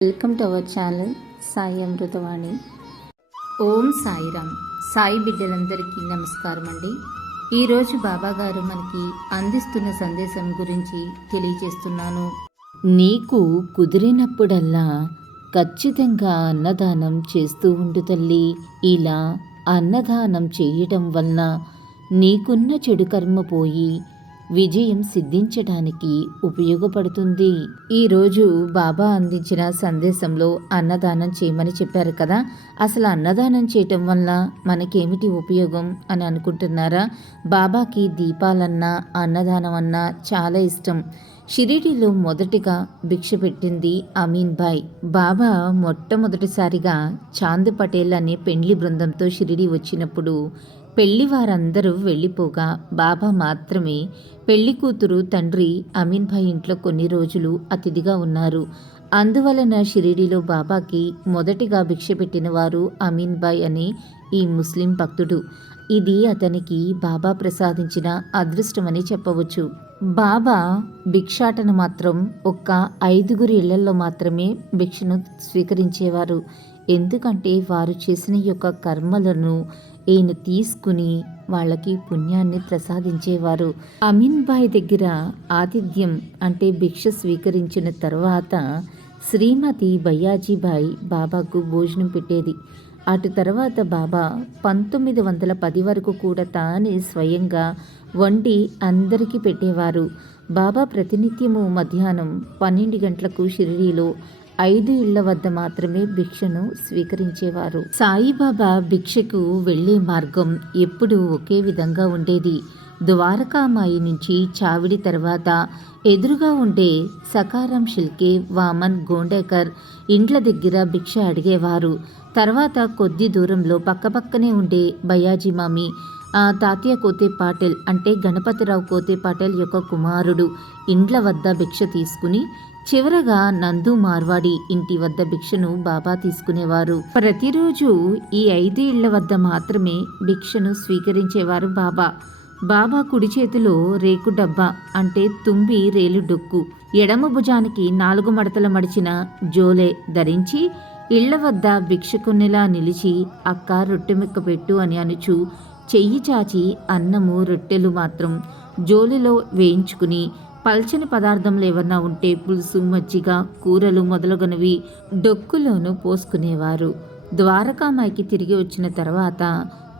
Welcome to our channel Sai Amritavani. Om Sairam. Sai బిడ్డలందరికీ నమస్కారం అండి. ఈరోజు బాబా గారు మనకి అందిస్తున్న సందేశం గురించి తెలియజేస్తున్నాను. నీకు కుదిరినప్పుడల్లా ఖచ్చితంగా అన్నదానం చేస్తూ ఉండు తల్లి. ఇలా అన్నదానం చేయటం వలన నీకున్న చెడు కర్మ పోయి విజయం సిద్ధించడానికి ఉపయోగపడుతుంది. ఈరోజు బాబా అందించిన సందేశంలో అన్నదానం చేయమని చెప్పారు కదా. అసలు అన్నదానం చేయటం వల్ల మనకేమిటి ఉపయోగం అని అనుకుంటున్నారా? బాబాకి దీపాలన్నా అన్నదానం అన్నా చాలా ఇష్టం. షిరిడీలో మొదటిగా భిక్ష పెట్టింది అమీన్ భాయ్. బాబా మొట్టమొదటిసారిగా చాంద్ పటేల్ అనే పెండ్లి బృందంతో షిరిడీ వచ్చినప్పుడు పెళ్లి వారందరూ వెళ్ళిపోగా బాబా మాత్రమే పెళ్లి కూతురు తండ్రి అమీన్ భాయ్ ఇంట్లో కొన్ని రోజులు అతిథిగా ఉన్నారు. అందువలన షిరిడీలో బాబాకి మొదటిగా భిక్ష పెట్టిన వారు అమీన్ భాయ్ అనే ఈ ముస్లిం భక్తుడు. ఇది అతనికి బాబా ప్రసాదించిన అదృష్టమని చెప్పవచ్చు. బాబా భిక్షాటన మాత్రం ఒక్క 5 ఇళ్లలో మాత్రమే భిక్షను స్వీకరించేవారు. ఎందుకంటే వారు చేసిన యొక్క కర్మలను ఈయన తీసుకుని వాళ్ళకి పుణ్యాన్ని ప్రసాదించేవారు. అమీన్ భాయ్ దగ్గర ఆతిథ్యం అంటే భిక్ష స్వీకరించిన తర్వాత శ్రీమతి బయ్యాజీబాయ్ బాబాకు భోజనం పెట్టేది. అటు తర్వాత బాబా 1910 వరకు కూడా తానే స్వయంగా వండి అందరికీ పెట్టేవారు. బాబా ప్రతినిత్యము మధ్యాహ్నం 12 గంటలకు షిరిడీలో 5 ఇళ్ల వద్ద మాత్రమే భిక్షను స్వీకరించేవారు. సాయిబాబా భిక్షకు వెళ్లే మార్గం ఎప్పుడూ ఒకే విధంగా ఉండేది. ద్వారకామాయి నుంచి చావిడి తర్వాత ఎదురుగా ఉండే సకారం షిల్కే, వామన్, గోండేకర్ ఇండ్ల దగ్గర భిక్ష అడిగేవారు. తర్వాత కొద్ది దూరంలో పక్కపక్కనే ఉండే బయాజీ మామి, తాత్య కోతే పాటెల్ అంటే గణపతిరావు కోతే పాటెల్ యొక్క కుమారుడు ఇండ్ల వద్ద భిక్ష తీసుకుని చివరగా నందు మార్వాడి ఇంటి వద్ద భిక్షను బాబా తీసుకునేవారు. ప్రతిరోజు ఈ 5 ఇళ్ల వద్ద మాత్రమే భిక్షను స్వీకరించేవారు బాబా. బాబా కుడి చేతిలో రేకు డబ్బా అంటే తుంబి రేలు డొక్కు, ఎడమ భుజానికి 4 మడతల మడిచిన జోలే ధరించి ఇళ్ల వద్ద భిక్షకునిలా నిలిచి అక్క రొట్టెమెక్క పెట్టు అని అనుచు చెయ్యి చాచి అన్నము రొట్టెలు మాత్రం జోలిలో వేయించుకుని పల్చని పదార్థంలో ఏమన్నా ఉంటే పులుసు, మజ్జిగ, కూరలు మొదలగునవి డొక్కులోనూ పోసుకునేవారు. ద్వారకామాయికి తిరిగి వచ్చిన తర్వాత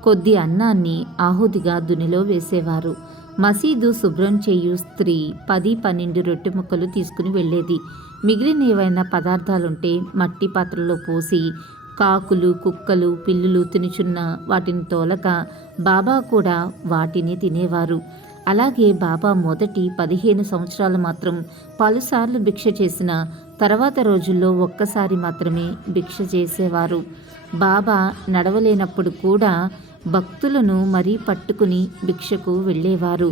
కొద్ది అన్నాన్ని ఆహుతిగా దునిలో వేసేవారు. మసీదు శుభ్రం చేయు స్త్రీ 10-12 రొట్టె ముక్కలు తీసుకుని వెళ్ళేది. మిగిలిన ఏవైనా పదార్థాలుంటే మట్టి పాత్రలో పోసి కాకులు, కుక్కలు, పిల్లులు తినుచున్న వాటిని తోలక బాబా కూడా వాటిని తినేవారు. అలాగే బాబా మొదటి 15 సంవత్సరాలు మాత్రం పలుసార్లు భిక్ష చేసిన తర్వాత రోజుల్లో ఒక్కసారి మాత్రమే భిక్ష చేసేవారు. బాబా నడవలేనప్పుడు కూడా భక్తులను మరీ పట్టుకుని భిక్షకు వెళ్ళేవారు.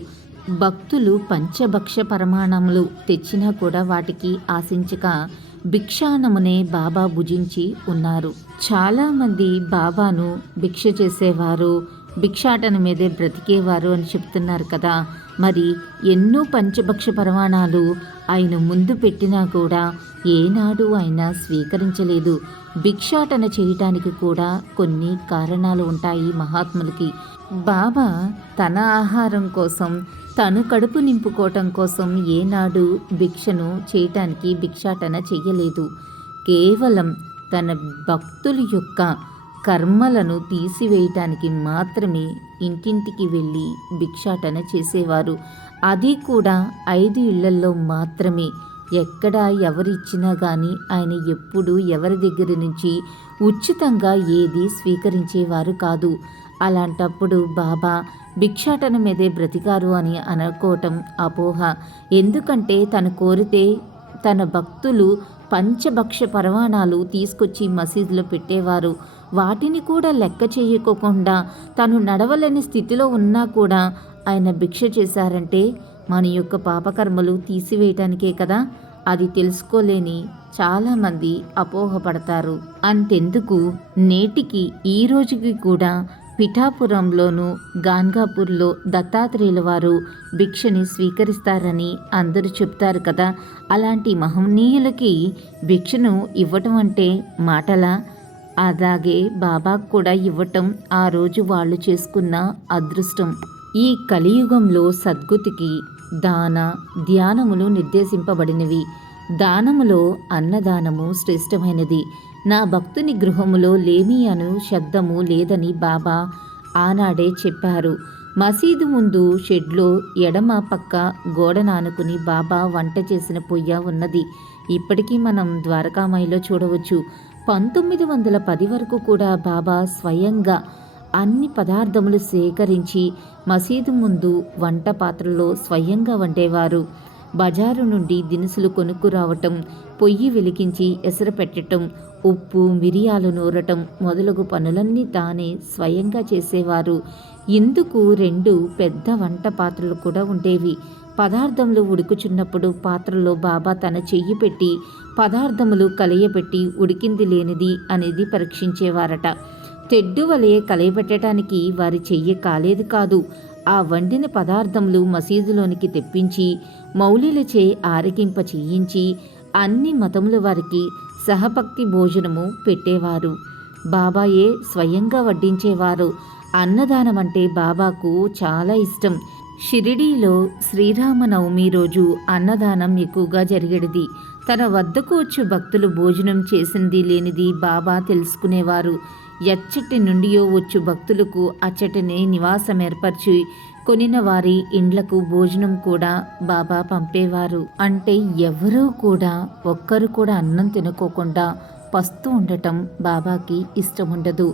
భక్తులు పంచభక్ష పరమాణములు తెచ్చినా కూడా వాటికి ఆశించక భిక్షాన్నమునే బాబా భుజించి ఉన్నారు. చాలామంది బాబాను భిక్ష చేసేవారు, భిక్షాటన మీదే బ్రతికేవారు అని చెప్తున్నారు కదా. మరి ఎన్నో పంచభక్ష పరమాణాలు ఆయన ముందు పెట్టినా కూడా ఏనాడు ఆయన స్వీకరించలేదు. భిక్షాటన చేయటానికి కూడా కొన్ని కారణాలు ఉంటాయి మహాత్ములకి. బాబా తన ఆహారం కోసం, తను కడుపు నింపుకోవటం కోసం ఏనాడు భిక్షను చేయటానికి భిక్షాటన చెయ్యలేదు. కేవలం తన భక్తుల యొక్క కర్మలను తీసివేయటానికి మాత్రమే ఇంటింటికి వెళ్ళి భిక్షాటన చేసేవారు. అది కూడా 5 ఇళ్లల్లో మాత్రమే. ఎక్కడ ఎవరిచ్చినా కానీ ఆయన ఎప్పుడు ఎవరి దగ్గర నుంచి ఉచితంగా ఏది స్వీకరించేవారు కాదు. అలాంటప్పుడు బాబా భిక్షాటన మీదే బ్రతికారు అని అనుకోవటం అపోహ. ఎందుకంటే తను కోరితే తన భక్తులు పంచభక్ష పరమాణాలు తీసుకొచ్చి మసీదులో పెట్టేవారు. వాటిని కూడా లెక్క చేయకోకుండా తను నడవలేని స్థితిలో ఉన్నా కూడా ఆయన భిక్ష చేశారంటే మన యొక్క పాపకర్మలు తీసివేయటానికే కదా. అది తెలుసుకోలేని చాలామంది అపోహపడతారు. అంతెందుకు నేటికి ఈ రోజుకి కూడా పిఠాపురంలోను గాన్గాపూర్లో దత్తాత్రేయుల వారు భిక్షని స్వీకరిస్తారని అందరూ చెప్తారు కదా. అలాంటి మహనీయులకి భిక్షను ఇవ్వటం అంటే మాటలా? అలాగే బాబాకు కూడా ఇవ్వటం ఆ రోజు వాళ్ళు చేసుకున్న అదృష్టం. ఈ కలియుగంలో సద్గతికి దాన ధ్యానములు నిర్దేశింపబడినవి. దానములో అన్నదానము శ్రేష్టమైనది. నా భక్తుని గృహములో లేమి అను శబ్దము లేదని బాబా ఆనాడే చెప్పారు. మసీదు ముందు షెడ్లో ఎడమ పక్క గోడనానుకుని బాబా వంట చేసిన పొయ్య ఉన్నది. ఇప్పటికీ మనం ద్వారకామాయిలో చూడవచ్చు. 1910 వరకు కూడా బాబా స్వయంగా అన్ని పదార్థములు సేకరించి మసీదు ముందు వంట పాత్రలో స్వయంగా వండేవారు. బజారు నుండి దినుసులు కొనుక్కురావటం, పొయ్యి వెలిగించి ఎసరు పెట్టడం, ఉప్పు మిరియాలు నూరటం మొదలగు పనులన్నీ తానే స్వయంగా చేసేవారు. ఇందుకు 2 పెద్ద వంట పాత్రలు కూడా ఉండేవి. పదార్థములు ఉడుకుచున్నప్పుడు పాత్రలో బాబా తన చెయ్యి పెట్టి పదార్థములు కలయపెట్టి ఉడికింది లేనిది అనేది పరీక్షించేవారట. తెడ్డు వలె కలయపెట్టడానికి వారి చెయ్యి కాలేదు కాదు. ఆ వండిన పదార్థములు మసీదులోనికి తెప్పించి మౌలిలచే ఆరగింప చేయించి అన్ని మతముల వారికి సహభక్తి భోజనము పెట్టేవారు. బాబాయే స్వయంగా వడ్డించేవారు. అన్నదానం అంటే బాబాకు చాలా ఇష్టం. షిరిడీలో శ్రీరామనవమి రోజు అన్నదానం ఎక్కువగా జరిగేది. తన వద్దకు వచ్చి భక్తులు భోజనం చేసింది లేనిది బాబా తెలుసుకునేవారు. ఎచ్చటి నుండియో వచ్చు భక్తులకు అచ్చటనే నివాసం ఏర్పరిచి కొనిన వారి ఇండ్లకు భోజనం కూడా బాబా పంపేవారు. అంటే ఎవరూ కూడా ఒక్కరు కూడా అన్నం తినుకోకుండా పస్తూ ఉండటం బాబాకి ఇష్టముండదు.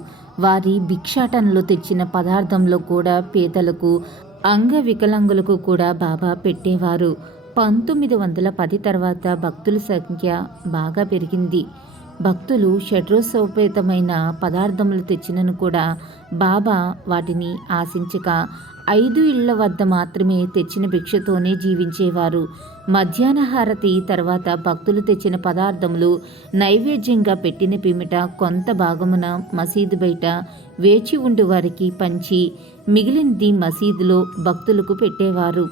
వారి భిక్షాటనలో తెచ్చిన పదార్థంలో కూడా పేదలకు అంగవికలాంగులకు కూడా బాబా పెట్టేవారు. 1910 తర్వాత భక్తుల సంఖ్య బాగా పెరిగింది. భక్తులు షడ్రోసోపేతమైన పదార్థములు తెచ్చినను కూడా బాబా వాటిని ఆశించక 5 ఇళ్ల వద్ద మాత్రమే తెచ్చిన భిక్షతోనే జీవించేవారు. మధ్యాహ్న హారతి తర్వాత భక్తులు తెచ్చిన పదార్థములు నైవేద్యంగా పెట్టిన పిమిట కొంత భాగమున మసీదు బయట వేచి ఉండి వారికి పంచి మిగిలినది మసీదులో భక్తులకు పెట్టేవారు.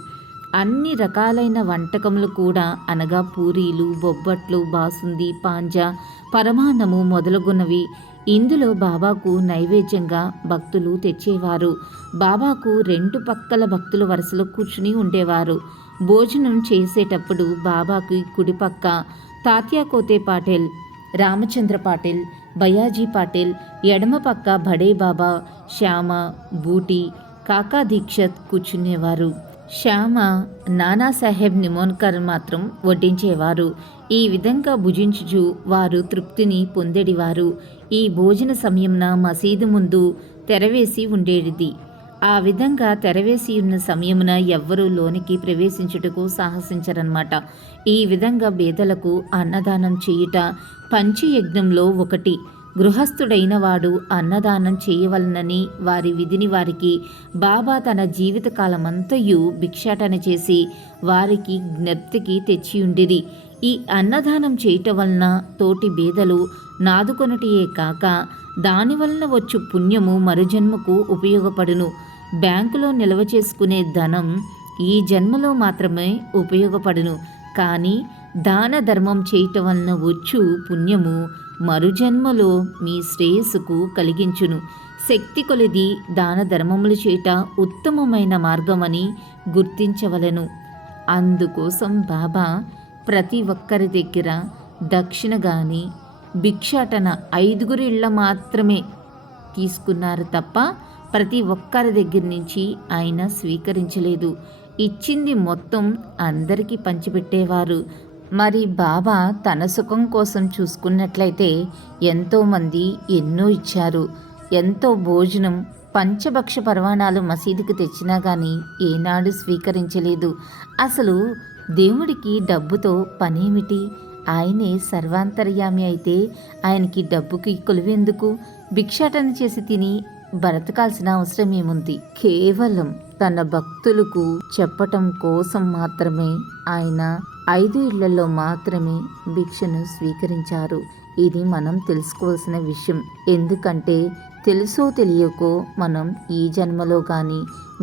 అన్ని రకాలైన వంటకములు కూడా అనగా పూరీలు, బొబ్బట్లు, బాసుంది, పాంజా, పరమాన్నము మొదలగునవి ఇందులో బాబాకు నైవేద్యంగా భక్తులు తెచ్చేవారు. బాబాకు 2 పక్కల భక్తుల వరుసలో కూర్చుని ఉండేవారు. భోజనం చేసేటప్పుడు బాబాకి కుడిపక్క తాత్యా కోతే పాటిల్, రామచంద్ర పాటిల్, బయాజీ పాటిల్, ఎడమ పక్క బడే బాబా, శ్యామ, బూటి, కాకా దీక్షత్ కూర్చునేవారు. శ్యామ, నానాసాహెబ్ నిమోన్కర్ మాత్రం వడ్డించేవారు. ఈ విధంగా భుజించుచు వారు తృప్తిని పొందేడివారు. ఈ భోజన సమయంన మసీదు ముందు తెరవేసి ఉండేది. ఆ విధంగా తెరవేసి ఉన్న సమయమున ఎవ్వరూ లోనికి ప్రవేశించుటకు సాహసించరన్నమాట. ఈ విధంగా బేదలకు అన్నదానం చేయుట పంచయజ్ఞంలో ఒకటి. గృహస్థుడైన వాడు అన్నదానం చేయవలనని వారి విధిని వారికి బాబా తన జీవితకాలమంతయు భిక్షాటన చేసి వారికి జ్ఞప్తికి తెచ్చియుండిరి. ఈ అన్నదానం చేయటం వలన తోటి బేదలు నాదుకొనుటయే కాక దానివలన వచ్చు పుణ్యము మరుజన్మకు ఉపయోగపడును. బ్యాంకులో నిల్వ చేసుకునే ధనం ఈ జన్మలో మాత్రమే ఉపయోగపడును. కానీ దాన ధర్మం చేయటం వలన వచ్చు పుణ్యము మరుజన్మలో మీ శ్రేయస్సుకు కలిగించును. శక్తి కొలిది దాన ధర్మములు చేయట ఉత్తమమైన మార్గమని గుర్తించవలెను. అందుకోసం బాబా ప్రతి ఒక్కరి దగ్గర దక్షిణ గాని భిక్షాటన 5 ఇళ్ల మాత్రమే తీసుకున్నారు తప్ప ప్రతి ఒక్కరి దగ్గర నుంచి ఆయన స్వీకరించలేదు. ఇచ్చింది మొత్తం అందరికీ పంచిపెట్టేవారు. మరి బాబా తన సుఖం కోసం చూసుకున్నట్లయితే ఎంతోమంది ఎన్నో ఇచ్చారు. ఎంతో భోజనం పంచభక్ష పరమాణాలు మసీదుకు తెచ్చినా కానీ ఏనాడు స్వీకరించలేదు. అసలు దేవుడికి డబ్బుతో పనేమిటి? ఆయనే సర్వాంతర్యామి అయితే ఆయనకి డబ్బుకి కొలువెందుకు? భిక్షాటన చేసి తిని బ్రతకాల్సిన అవసరం ఏముంది? కేవలం తన భక్తులకు చెప్పటం కోసం మాత్రమే ఆయన 5 ఇళ్లలో మాత్రమే భిక్షను స్వీకరించారు. ఇది మనం తెలుసుకోవాల్సిన విషయం. ఎందుకంటే తెలుసో తెలియకో మనం ఈ జన్మలో కానీ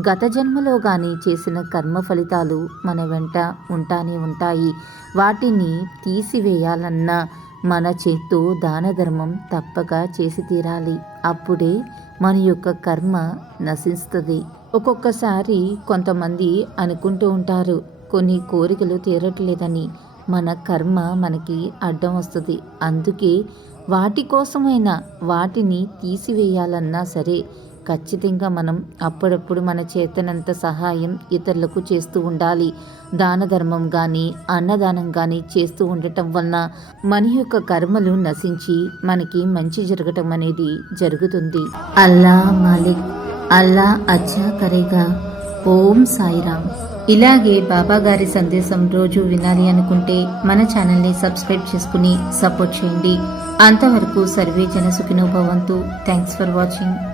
గత జన్మలో కానీ చేసిన కర్మ ఫలితాలు మన వెంట ఉంటానే ఉంటాయి. వాటిని తీసివేయాలన్నా మన చేత్తో దాన ధర్మం తప్పక చేసి తీరాలి. అప్పుడే మన యొక్క కర్మ నశిస్తుంది. ఒక్కొక్కసారి కొంతమంది అనుకుంటూ ఉంటారు, కొన్ని కోరికలు తీరట్లేదని. మన కర్మ మనకి అడ్డం వస్తుంది. అందుకే వాటి కోసమైనా వాటిని తీసివేయాలన్నా సరే ఖచ్చితంగా మనం అప్పుడప్పుడు మన చేతనంత సహాయం ఇతరులకు చేస్తూ ఉండాలి. దాన ధర్మం కానీ అన్నదానం కానీ చేస్తూ ఉండటం వలన మన యొక్క కర్మలు నశించి మనకి మంచి జరగటం అనేది జరుగుతుంది. అల్లా మాలిక్, అల్లా అచ్చా కరేగా. ఓం సాయిరామ్. ఇలాగే బాబా గారి సందేశం రోజు వినాలి అనుకుంటే మన ఛానల్ని సబ్స్క్రైబ్ చేసుకుని సపోర్ట్ చేయండి. అంతవరకు సర్వే జన సుఖినో భవంతు. Thanks for watching.